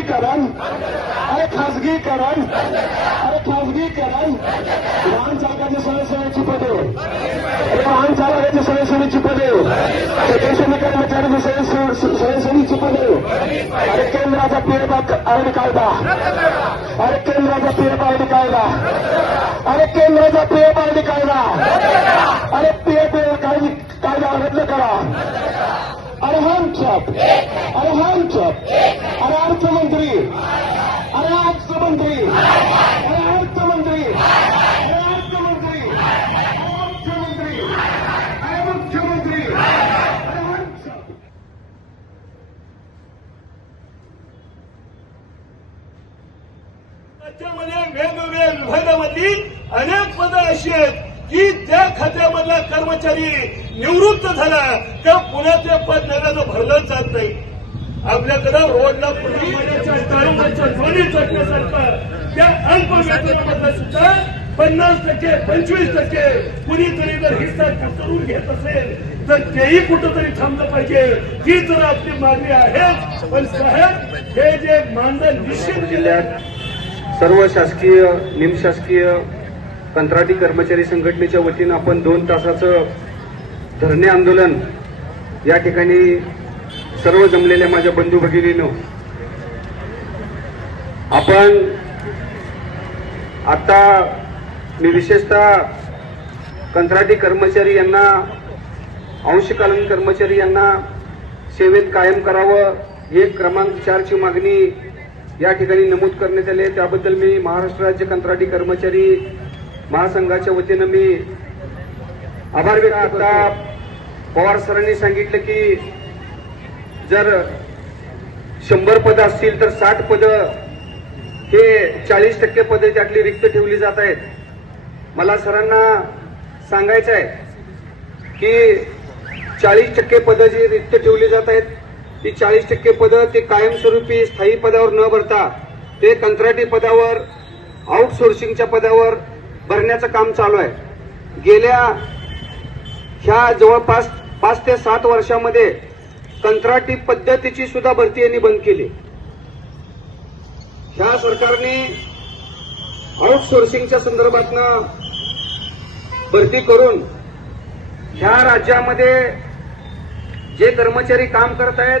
खाजगीकरण अरे खाजगीकरण अरे खाजगीकरण वाहन चालकाची स्वयंसेवेची पदे. वाहन चालकाची स्वयंसेवेची पदे. स्टेशन कर्मचाऱ्याची स्वयंसेव- स्वयंसेवेची पदे. अरे केंद्राचा पीएफ आयडी कायदा. अरे केंद्राचा पीएफ आयडी कायदा. अरे केंद्राचा पीएफ आयडी कायदा. अरे पीएफ कायदा रद्द करा. अरे हम छप. अरे अर्थमंत्री अरे अर्थमंत्री अरे अर्थमंत्री अरे अर्थमंत्री मुख्यमंत्री अरे मुख्यमंत्री राज्यामध्ये वेगवेगळ्या विभागामधली अनेक पदं अशी आहेत की त्या खात्यामधला कर्मचारी निवृत्त झाला त्या पुण्याचे पद नव्यानं भरलंच जात नाही. आपल्याकडं रोडला पूर्वी त्या अल्प वेतनामधलं सुद्धा पन्नास टक्के पंचवीस टक्के कुणीतरी जर हिस्सा करून घेत असेल तर तेही कुठंतरी थांबलं पाहिजे. ही तर आपली मागणी आहे. पण साहेब हे जे मानधन निश्चित जिल्ह्यात सर्व शासकीय निमशासकीय कंत्राटी कर्मचारी संघटनेच्या वतीनं आपण दोन तासाचं धरणे आंदोलन या ठिकाणी सर्व जमलेल्या माझ्या बंधू भगिनीनं आपण आता मी विशेषतः कंत्राटी कर्मचारी यांना अंशकालीन कर्मचारी यांना सेवेत कायम करावं हे क्रमांक चारची मागणी या ठिकाणी नमूद करण्यात आली आहे. त्याबद्दल मी महाराष्ट्र राज्य कंत्राटी कर्मचारी महासंघाच्या वतीनं मी आभार व्यक्त आता पवार सरांनी सांगितलं की जर शंभर पदं असतील तर साठ पदं हे चाळीस टक्के पदं त्यातली रिक्त ठेवली जात आहेत. मला सरांना सांगायचं आहे की चाळीस टक्के पदं जी रिक्त ठेवली जात आहेत ती चाळीस टक्के पदं ते कायमस्वरूपी स्थायी पदावर न भरता ते कंत्राटी पदावर आउटसोर्सिंगच्या पदावर भरण्याचं काम चालू आहे. गेल्या ह्या जवळपास पाच ते सात वर्षामध्ये कंत्राटी पद्धतीची सुद्धा भरती यांनी बंद केली. ह्या सरकारने आउटसोर्सिंगच्या संदर्भातनं भरती करून ह्या राज्यामध्ये जे कर्मचारी काम करत आहेत